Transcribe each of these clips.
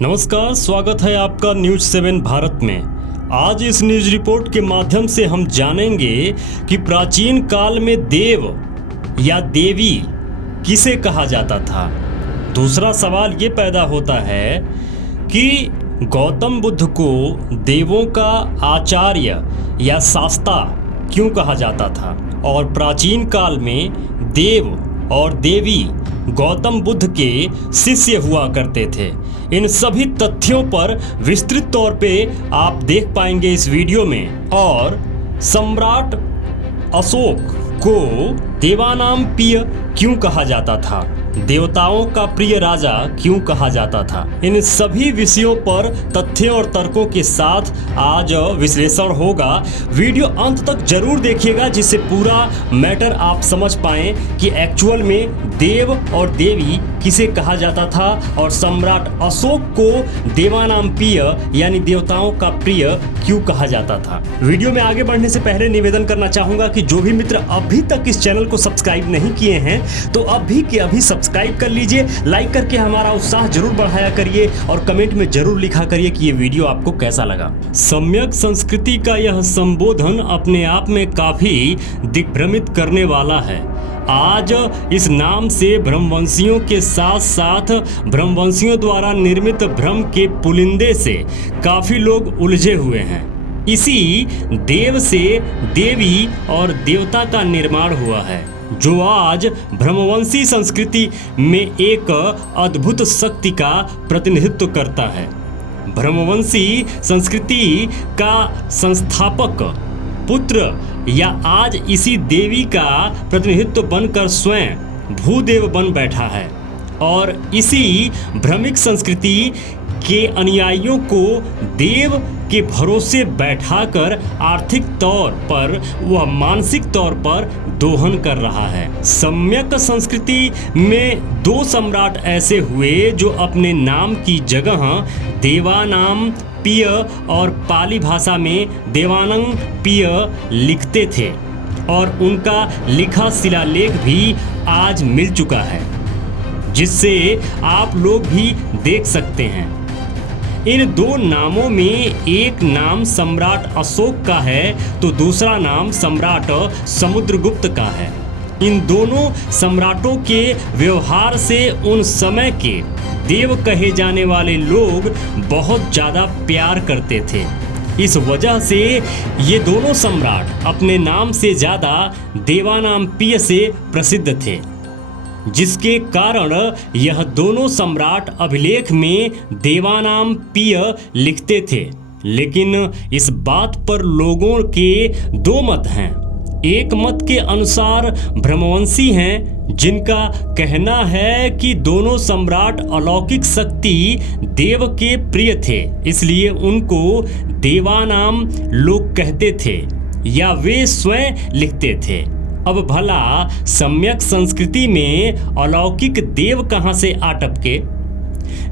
नमस्कार, स्वागत है आपका न्यूज 7 भारत में। आज इस न्यूज रिपोर्ट के माध्यम से हम जानेंगे कि प्राचीन काल में देव या देवी किसे कहा जाता था। दूसरा सवाल ये पैदा होता है कि गौतम बुद्ध को देवों का आचार्य या शास्ता क्यों कहा जाता था, और प्राचीन काल में देव और देवी गौतम बुद्ध के शिष्य हुआ करते थे। इन सभी तथ्यों पर विस्तृत तौर पे आप देख पाएंगे इस वीडियो में। और सम्राट अशोक को देवानाम प्रिय क्यों कहा जाता था, देवताओं का प्रिय राजा क्यों कहा जाता था, इन सभी विषयों पर तथ्यों और तर्कों के साथ आज विश्लेषण होगा। वीडियो अंत तक जरूर देखिएगा, जिससे पूरा मैटर आप समझ पाएं कि एक्चुअल में देव और देवी किसे कहा जाता था और सम्राट अशोक को देवानाम प्रिय यानी देवताओं का प्रिय क्यों कहा जाता था। वीडियो में आगे बढ़ने से पहले निवेदन करना चाहूंगा कि जो भी मित्र अभी तक इस चैनल को सब्सक्राइब नहीं किए हैं तो अभी के अभी सब्सक्राइब कर लीजिए। लाइक करके हमारा उत्साह जरूर बढ़ाया करिए और कमेंट में जरूर लिखा करिए कि ये वीडियो आपको कैसा लगा। सम्यक संस्कृति का यह संबोधन अपने आप में काफी दिग्भ्रमित करने वाला है। आज इस नाम से ब्रह्मवंशियों के साथ साथ ब्रह्मवंशियों द्वारा निर्मित भ्रम के पुलिंदे से काफी लोग उलझे हुए हैं। इसी देव से देवी और देवता का निर्माण हुआ है, जो आज ब्रह्मवंशी संस्कृति में एक अद्भुत शक्ति का प्रतिनिधित्व करता है। ब्रह्मवंशी संस्कृति का संस्थापक पुत्र या आज इसी देवी का प्रतिनिधित्व बनकर स्वयं भूदेव बन बैठा है, और इसी भ्रमिक संस्कृति के अनुयायियों को देव के भरोसे बैठाकर आर्थिक तौर पर व मानसिक तौर पर दोहन कर रहा है। सम्यक संस्कृति में दो सम्राट ऐसे हुए जो अपने नाम की जगह देवानाम प्रिय और पाली भाषा में देवानंग प्रिय लिखते थे, और उनका लिखा शिलालेख भी आज मिल चुका है, जिससे आप लोग भी देख सकते हैं। इन दो नामों में एक नाम सम्राट अशोक का है तो दूसरा नाम सम्राट समुद्रगुप्त का है। इन दोनों सम्राटों के व्यवहार से उन समय के देव कहे जाने वाले लोग बहुत ज़्यादा प्यार करते थे। इस वजह से ये दोनों सम्राट अपने नाम से ज़्यादा देवानाम प्रिय से प्रसिद्ध थे, जिसके कारण यह दोनों सम्राट अभिलेख में देवानाम प्रिय लिखते थे। लेकिन इस बात पर लोगों के दो मत हैं। एक मत के अनुसार ब्रह्मवंशी हैं, जिनका कहना है कि दोनों सम्राट अलौकिक शक्ति देव के प्रिय थे, इसलिए उनको देवानाम लोग कहते थे या वे स्वयं लिखते थे। अब भला सम्यक संस्कृति में अलौकिक देव कहाँ से आ टपके,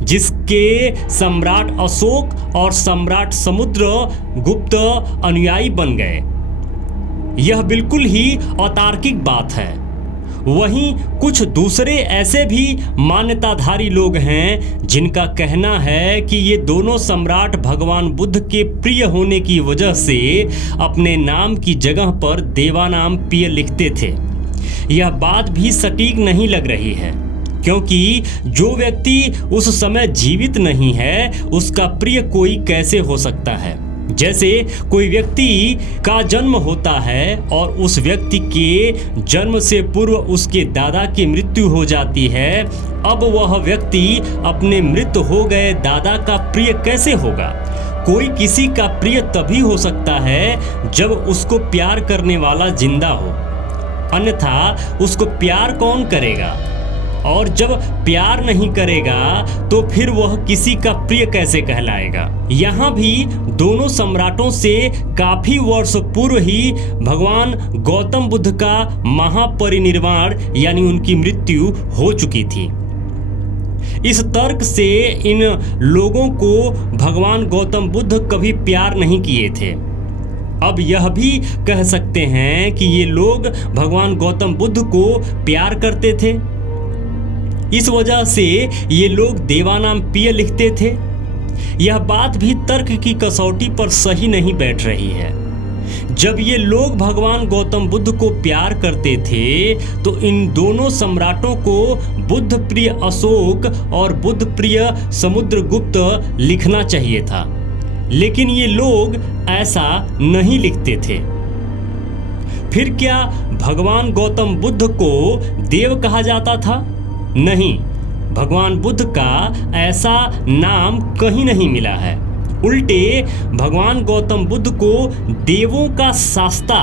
जिसके सम्राट अशोक और सम्राट समुद्रगुप्त अनुयायी बन गए। यह बिल्कुल ही अतार्किक बात है। वहीं कुछ दूसरे ऐसे भी मान्यताधारी लोग हैं जिनका कहना है कि ये दोनों सम्राट भगवान बुद्ध के प्रिय होने की वजह से अपने नाम की जगह पर देवानाम प्रिय लिखते थे। यह बात भी सटीक नहीं लग रही है, क्योंकि जो व्यक्ति उस समय जीवित नहीं है उसका प्रिय कोई कैसे हो सकता है। जैसे कोई व्यक्ति का जन्म होता है और उस व्यक्ति के जन्म से पूर्व उसके दादा की मृत्यु हो जाती है, अब वह व्यक्ति अपने मृत हो गए दादा का प्रिय कैसे होगा। कोई किसी का प्रिय तभी हो सकता है जब उसको प्यार करने वाला जिंदा हो, अन्यथा उसको प्यार कौन करेगा। और जब प्यार नहीं करेगा तो फिर वह किसी का प्रिय कैसे कहलाएगा। यहाँ भी दोनों सम्राटों से काफी वर्ष पूर्व ही भगवान गौतम बुद्ध का महापरिनिर्वाण यानी उनकी मृत्यु हो चुकी थी। इस तर्क से इन लोगों को भगवान गौतम बुद्ध कभी प्यार नहीं किए थे। अब यह भी कह सकते हैं कि ये लोग भगवान गौतम बुद्ध को प्यार करते थे, इस वजह से ये लोग देवानाम प्रिय लिखते थे। यह बात भी तर्क की कसौटी पर सही नहीं बैठ रही है। जब ये लोग भगवान गौतम बुद्ध को प्यार करते थे तो इन दोनों सम्राटों को बुद्ध प्रिय अशोक और बुद्ध प्रिय समुद्रगुप्त लिखना चाहिए था, लेकिन ये लोग ऐसा नहीं लिखते थे। फिर क्या भगवान गौतम बुद्ध को देव कहा जाता था? नहीं, भगवान बुद्ध का ऐसा नाम कहीं नहीं मिला है। उल्टे भगवान गौतम बुद्ध को देवों का शास्ता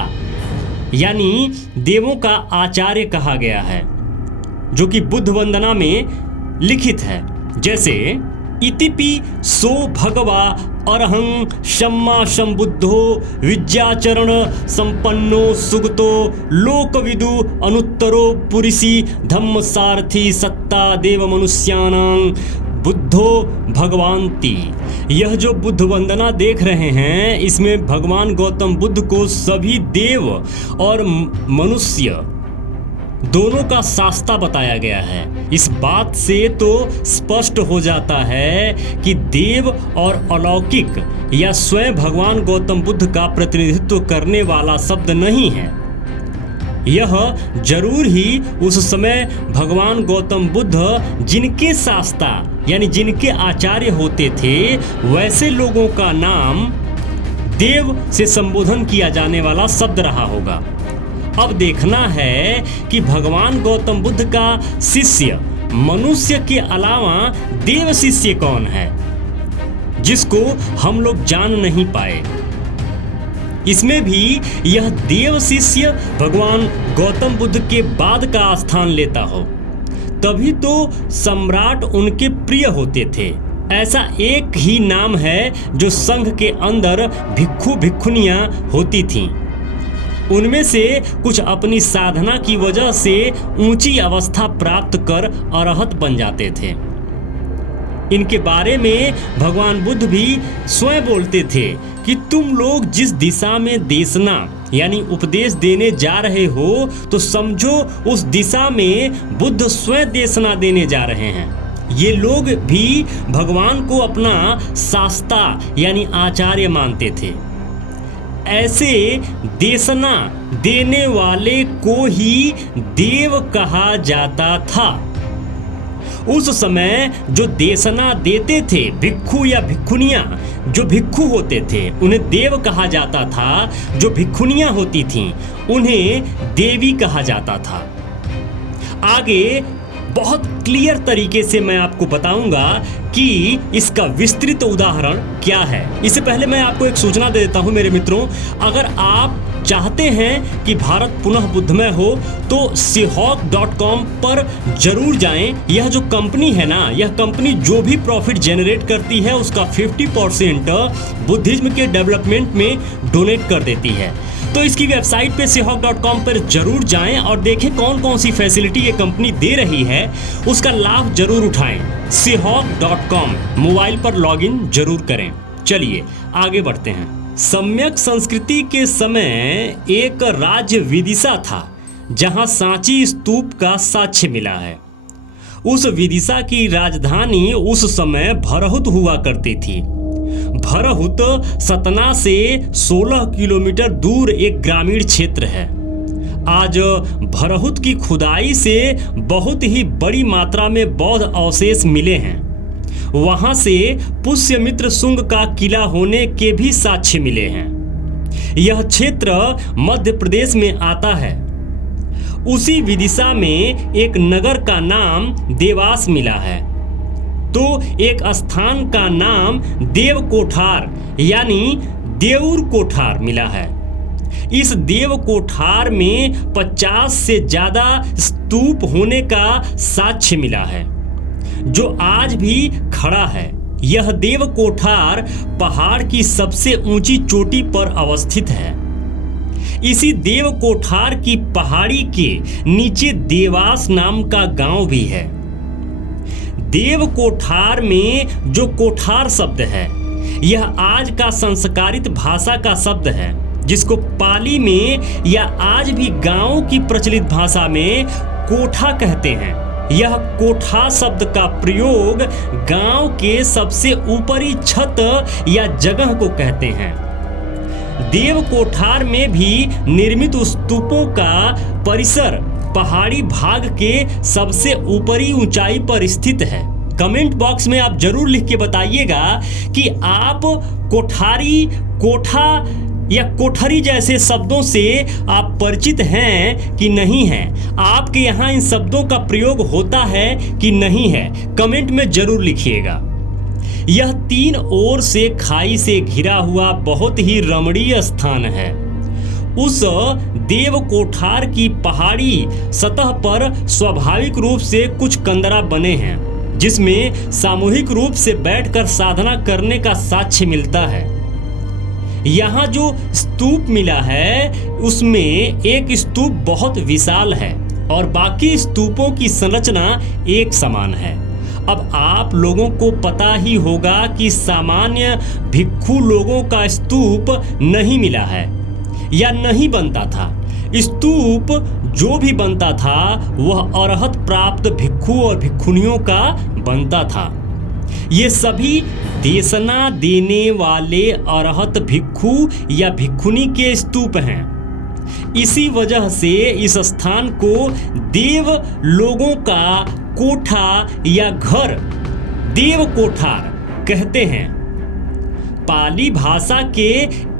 यानी देवों का आचार्य कहा गया है, जो कि बुद्ध वंदना में लिखित है। जैसे इतिपि सो भगवा अरहं सम्मा संबुद्धो विद्याचरण संपन्नो सुगतो लोकविदु अनुत्तरो पुरिसी धम्म सारथी सत्ता देव मनुष्यानां बुद्धो भगवान्ति। यह जो बुद्ध वंदना देख रहे हैं, इसमें भगवान गौतम बुद्ध को सभी देव और मनुष्य दोनों का शास्ता बताया गया है। इस बात से तो स्पष्ट हो जाता है कि देव और अलौकिक या स्वयं भगवान गौतम बुद्ध का प्रतिनिधित्व करने वाला शब्द नहीं है। यह जरूर ही उस समय भगवान गौतम बुद्ध जिनके शास्ता यानी जिनके आचार्य होते थे, वैसे लोगों का नाम देव से संबोधन किया जाने वाला शब्द रहा होगा। अब देखना है कि भगवान गौतम बुद्ध का शिष्य मनुष्य के अलावा देव शिष्य कौन है, जिसको हम लोग जान नहीं पाए। इसमें भी यह देव शिष्य भगवान गौतम बुद्ध के बाद का स्थान लेता हो, तभी तो सम्राट उनके प्रिय होते थे। ऐसा एक ही नाम है जो संघ के अंदर भिक्षु भिक्षुनियां होती थीं। उनमें से कुछ अपनी साधना की वजह से ऊंची अवस्था प्राप्त कर अरहत बन जाते थे। इनके बारे में भगवान बुद्ध भी स्वयं बोलते थे कि तुम लोग जिस दिशा में देशना यानी उपदेश देने जा रहे हो, तो समझो उस दिशा में बुद्ध स्वयं देशना देने जा रहे हैं। ये लोग भी भगवान को अपना शास्ता यानी आचार्य मानते थे। ऐसे देशना देने वाले को ही देव कहा जाता था। उस समय जो देशना देते थे भिक्षु या भिक्षुनियां, जो भिक्षु होते थे उन्हें देव कहा जाता था, जो भिक्षुनियां होती थीं उन्हें देवी कहा जाता था। आगे बहुत क्लियर तरीके से मैं आपको बताऊंगा कि इसका विस्तृत उदाहरण क्या है। इससे पहले मैं आपको एक सूचना दे देता हूं मेरे मित्रों, अगर आप चाहते हैं कि भारत पुनः बुद्धमय हो तो seahawk.com पर जरूर जाएं। यह जो कंपनी है ना, यह कंपनी जो भी प्रॉफिट जनरेट करती है उसका 50% बुद्धिज्म के डेवलपमेंट में डोनेट कर देती है। तो इसकी वेबसाइट पे seahawk.com पर जरूर जाएं और देखें कौन कौन सी फैसिलिटी ये कंपनी दे रही है, उसका लाभ जरूर उठाएं। seahawk.com मोबाइल पर लॉगिन जरूर करें। चलिए आगे बढ़ते हैं। सम्यक संस्कृति के समय एक राज्य विदिशा था जहां सांची स्तूप का साक्ष्य मिला है। उस विदिशा की राजधानी उस समय भरहुत हुआ करती थी। भरहुत सतना से 16 किलोमीटर दूर एक ग्रामीण क्षेत्र है। आज भरहुत की खुदाई से बहुत ही बड़ी मात्रा में बौद्ध अवशेष मिले हैं। वहां से पुष्यमित्र शुंग का किला होने के भी साक्ष्य मिले हैं। यह क्षेत्र मध्य प्रदेश में आता है। उसी विदिशा में एक नगर का नाम देवास मिला है, तो एक स्थान का नाम देव कोठार यानी देऊर कोठार मिला है। इस देव कोठार में 50 से ज्यादा स्तूप होने का साक्ष्य मिला है, जो आज भी खड़ा है। यह देव कोठार पहाड़ की सबसे ऊंची चोटी पर अवस्थित है। इसी देव कोठार की पहाड़ी के नीचे देवास नाम का गांव भी है। देव कोठार में जो कोठार शब्द है, यह आज का संस्कारित भाषा का शब्द है, जिसको पाली में या आज भी गांवों की प्रचलित भाषा में कोठा कहते हैं। यह कोठा शब्द का प्रयोग गांव के सबसे ऊपरी छत या जगह को कहते हैं। देव कोठार में भी निर्मित स्तूपों का परिसर पहाड़ी भाग के सबसे ऊपरी ऊंचाई पर स्थित है। कमेंट बॉक्स में आप जरूर लिख के बताइएगा कि आप कोठारी, कोठा या कोठरी जैसे शब्दों से आप परिचित हैं कि नहीं हैं। आपके यहाँ इन शब्दों का प्रयोग होता है कि नहीं है, कमेंट में जरूर लिखिएगा। यह 3 ओर से खाई से घिरा हुआ बहुत ही रमणीय स्थान है। उस देव कोठार की पहाड़ी सतह पर स्वाभाविक रूप से कुछ कंदरा बने हैं, जिसमें सामूहिक रूप से बैठकर साधना करने का साक्ष्य मिलता है। यहाँ जो स्तूप मिला है उसमें एक स्तूप बहुत विशाल है और बाकी स्तूपों की संरचना एक समान है। अब आप लोगों को पता ही होगा कि सामान्य भिक्षु लोगों का स्तूप नहीं मिला है या नहीं बनता था। स्तूप जो भी बनता था वह अरहत प्राप्त भिक्षु और भिक्षुनियों का बनता था। ये सभी देशना देने वाले अरहत भिक्षु या भिक्षुनी के स्तूप हैं। इसी वजह से इस स्थान को देव लोगों का कोठा या घर, देव कोठार कहते हैं। पाली भाषा के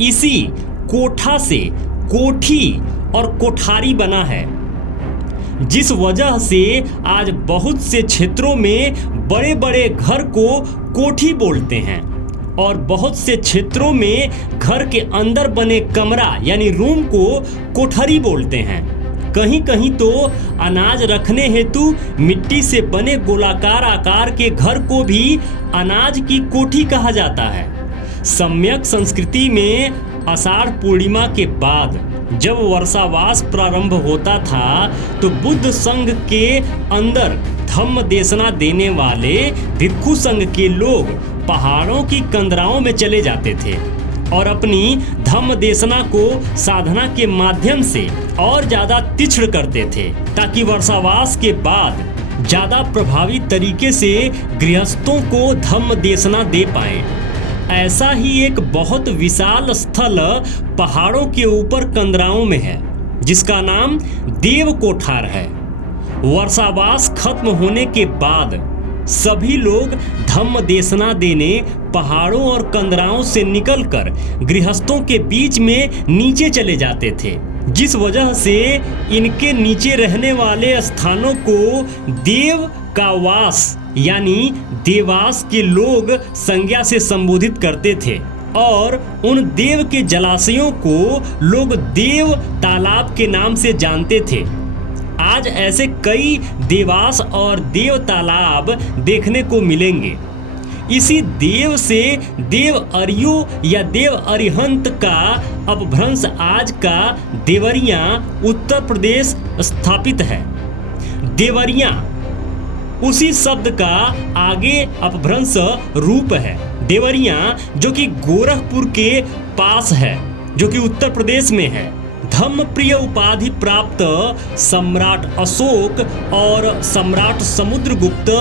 इसी कोठा से कोठी और कोठारी बना है, जिस वजह से आज बहुत से क्षेत्रों में बड़े बड़े घर को कोठी बोलते हैं और बहुत से क्षेत्रों में घर के अंदर बने कमरा यानी रूम को कोठरी बोलते हैं। कहीं कहीं तो अनाज रखने हेतु मिट्टी से बने गोलाकार आकार के घर को भी अनाज की कोठी कहा जाता है। सम्यक संस्कृति में आषाढ़ पूर्णिमा के बाद जब वर्षावास प्रारंभ होता था तो बुद्ध संघ के अंदर धम्म देशना देने वाले भिक्षु संघ के लोग पहाड़ों की कंदराओं में चले जाते थे और अपनी धम्म देशना को साधना के माध्यम से और ज़्यादा तीक्ष्ण करते थे, ताकि वर्षावास के बाद ज़्यादा प्रभावी तरीके से गृहस्थों को धम्म देशना दे पाएं। ऐसा ही एक बहुत विशाल स्थल पहाड़ों के ऊपर कंदराओं में है, जिसका नाम देव कोठार है। वर्षावास खत्म होने के बाद सभी लोग धम्म देशना देने पहाड़ों और कंदराओं से निकलकर गृहस्थों के बीच में नीचे चले जाते थे, जिस वजह से इनके नीचे रहने वाले स्थानों को देव का वास यानी देवास के लोग संज्ञा से संबोधित करते थे और उन देव के जलाशयों को लोग देव तालाब के नाम से जानते थे। आज ऐसे कई देवास और देव तालाब देखने को मिलेंगे। इसी देव से देव अरियो या देव अरिहंत का अपभ्रंश आज का देवरिया उत्तर प्रदेश स्थापित है। देवरिया उसी शब्द का आगे अपभ्रंश रूप है। देवरिया जो कि गोरखपुर के पास है, जो कि उत्तर प्रदेश में है। धम्मप्रिय उपाधि प्राप्त सम्राट अशोक और सम्राट समुद्रगुप्त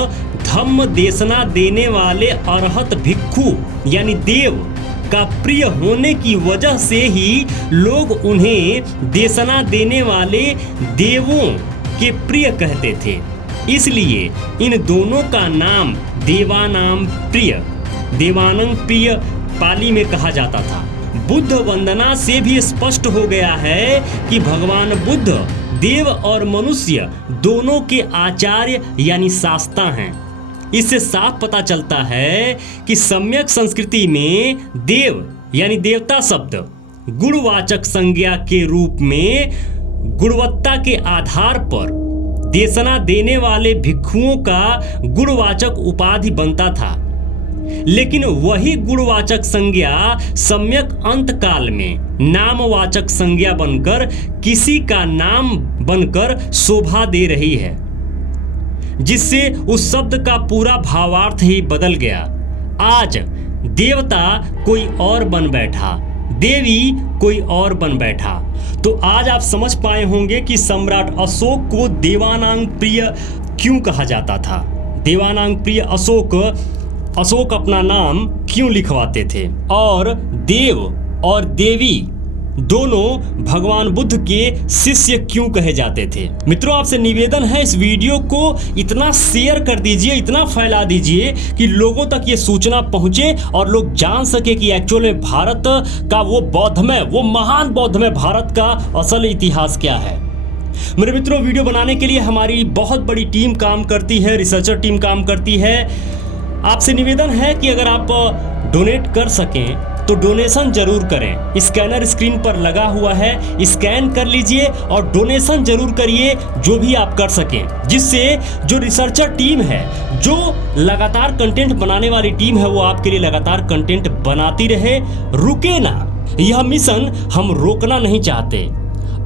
धम्म देशना देने वाले अरहत भिक्षु यानी देव का प्रिय होने की वजह से ही लोग उन्हें देशना देने वाले देवों के प्रिय कहते थे। इसलिए इन दोनों का नाम देवानाम प्रिय, देवानंग प्रिय पाली में कहा जाता था। बुद्ध वंदना से भी स्पष्ट हो गया है कि भगवान बुद्ध देव और मनुष्य दोनों के आचार्य यानी शास्ता हैं। इससे साफ पता चलता है कि सम्यक संस्कृति में देव यानी देवता शब्द गुणवाचक संज्ञा के रूप में गुणवत्ता के आधार पर देशना देने वाले भिक्षुओं का गुणवाचक उपाधि बनता था। लेकिन वही गुणवाचक संज्ञा सम्यक अंत काल में नामवाचक संज्ञा बनकर किसी का नाम बनकर शोभा दे रही है, जिससे उस शब्द का पूरा भावार्थ ही बदल गया। आज देवता कोई और बन बैठा, देवी कोई और बन बैठा। तो आज आप समझ पाए होंगे कि सम्राट अशोक को देवानांग प्रिय क्यों कहा जाता था, देवानांग प्रिय अशोक अपना नाम क्यों लिखवाते थे, और देव और देवी दोनों भगवान बुद्ध के शिष्य क्यों कहे जाते थे। मित्रों, आपसे निवेदन है इस वीडियो को इतना शेयर कर दीजिए, इतना फैला दीजिए कि लोगों तक ये सूचना पहुंचे और लोग जान सके कि एक्चुअल में भारत का वो महान बौद्धमय भारत का असल इतिहास क्या है। मेरे मित्रों, वीडियो बनाने के लिए हमारी बहुत बड़ी टीम काम करती है, रिसर्चर टीम काम करती है। आपसे निवेदन है कि अगर आप डोनेट कर सकें तो डोनेशन जरूर करें। स्कैनर स्क्रीन पर लगा हुआ है, स्कैन कर लीजिए और डोनेशन जरूर करिए जो भी आप कर सकें, जिससे जो रिसर्चर टीम है, जो लगातार कंटेंट बनाने वाली टीम है, वो आपके लिए लगातार कंटेंट बनाती रहे, रुके ना। यह मिशन हम रोकना नहीं चाहते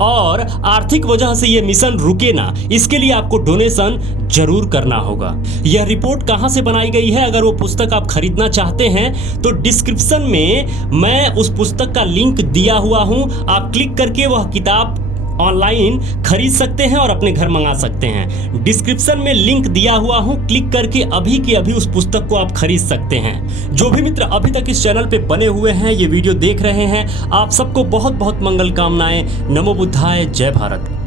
और आर्थिक वजह से यह मिशन रुके ना, इसके लिए आपको डोनेशन जरूर करना होगा। यह रिपोर्ट कहां से बनाई गई है, अगर वो पुस्तक आप खरीदना चाहते हैं तो डिस्क्रिप्शन में मैं उस पुस्तक का लिंक दिया हुआ हूं, आप क्लिक करके वह किताब ऑनलाइन खरीद सकते हैं और अपने घर मंगा सकते हैं। डिस्क्रिप्शन में लिंक दिया हुआ हूं, क्लिक करके अभी के अभी उस पुस्तक को आप खरीद सकते हैं। जो भी मित्र अभी तक इस चैनल पे बने हुए हैं, ये वीडियो देख रहे हैं, आप सबको बहुत बहुत मंगल कामनाएं। नमो बुद्धाय, जय भारत।